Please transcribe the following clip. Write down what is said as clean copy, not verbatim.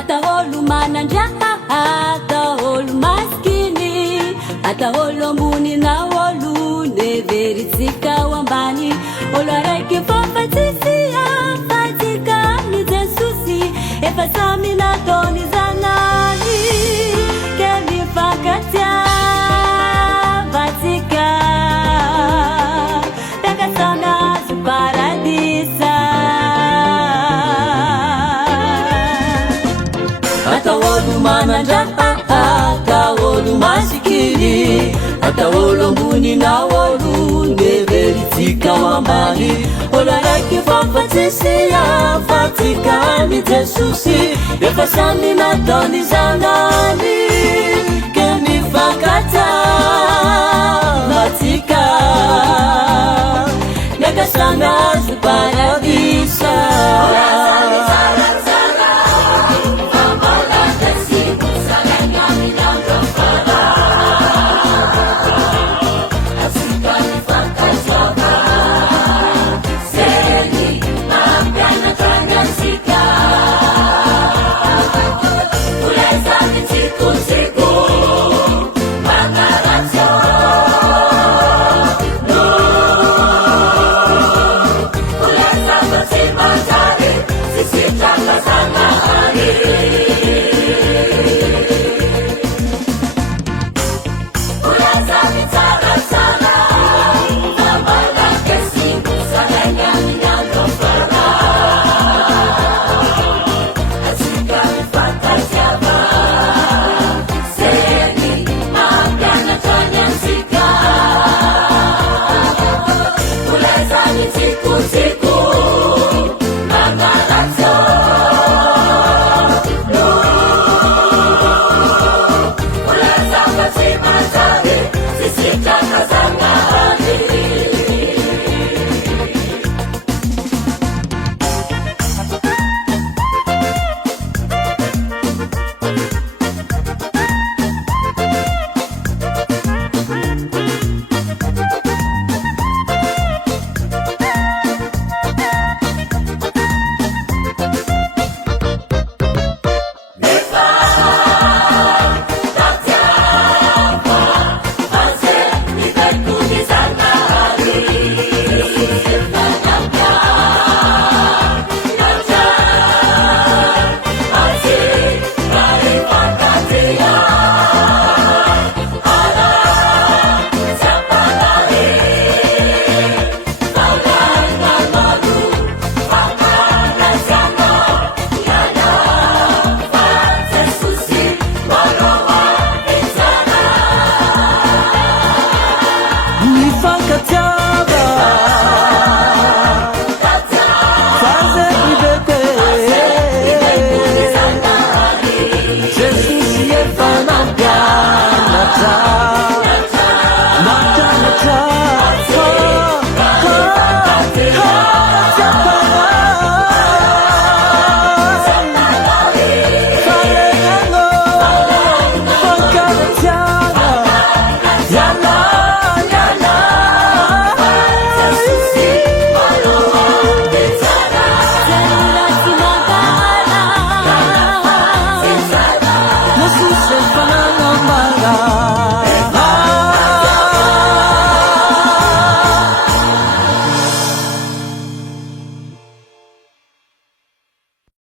ataholo manandra, ataholo maskiny, ataholo ambony na olo neveritsika ao ambany. Olo araiky fafatsisy afatsika ny Jesosy, efa samy nataony zanany ke mifankatiavatsika takasana azo paradisa. Ataholo manandra, ataholo masikiny, ataholo ambony na olo neveritsika ao ambany. Olo araiky fafatsisy afatsika ny Jesosy, efa samy nataony zanany ke mifankatiavatsika takasana azo paradisa.